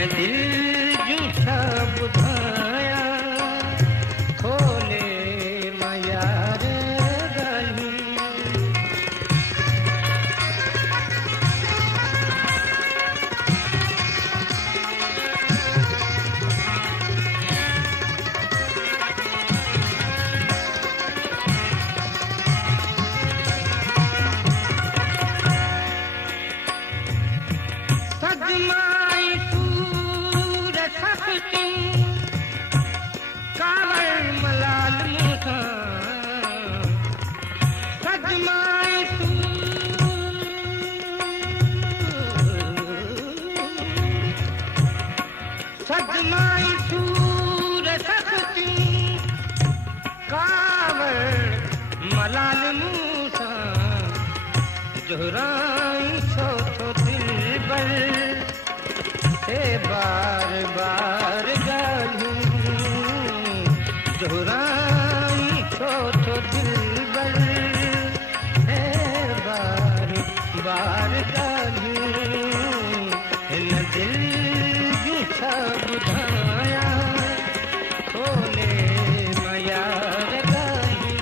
दिल जूठा बुधाया खोले मयार गली सजमाई सूर सखती कावड़ मलाल मूसा सजमाई सूर सखती कावड़ मलाल मूसा जोहराई छो छो दिल बर से बार बार गालूं जोहराई छो छो दिल बर से बार बार गालूं इन दिल जूठा बुधाया खोले मयार गालूं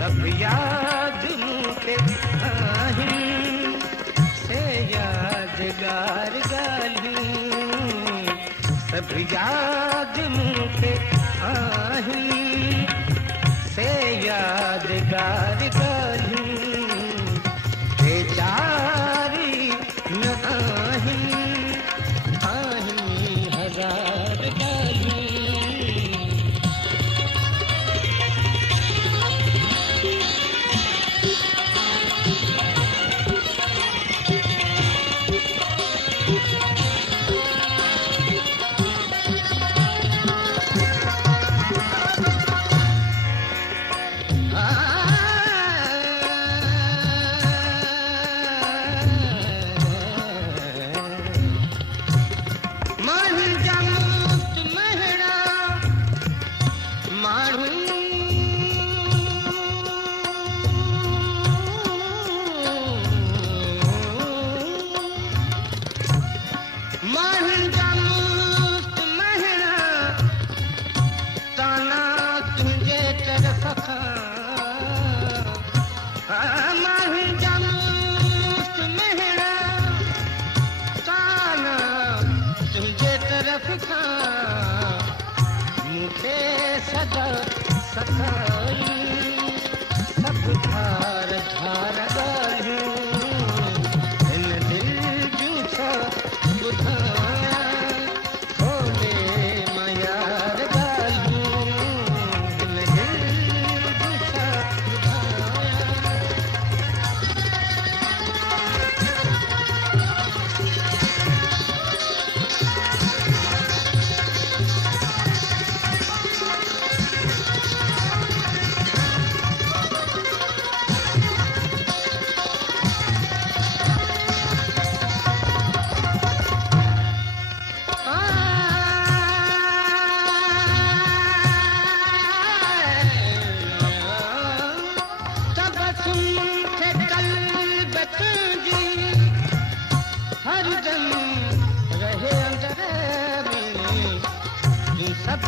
सब याद मुझे आहिन से यादगार गालूं सब याद मुझे आहिन से यादगार गालूं बेचारी न आहिन आहिन हजार गालूं मुझे सदा सताई सब धार धार गालूं इन दिल जूठा बुधाया खोले मयार गालूं इन दिल जूठा बुधाया हर दम रहे अंदर में सब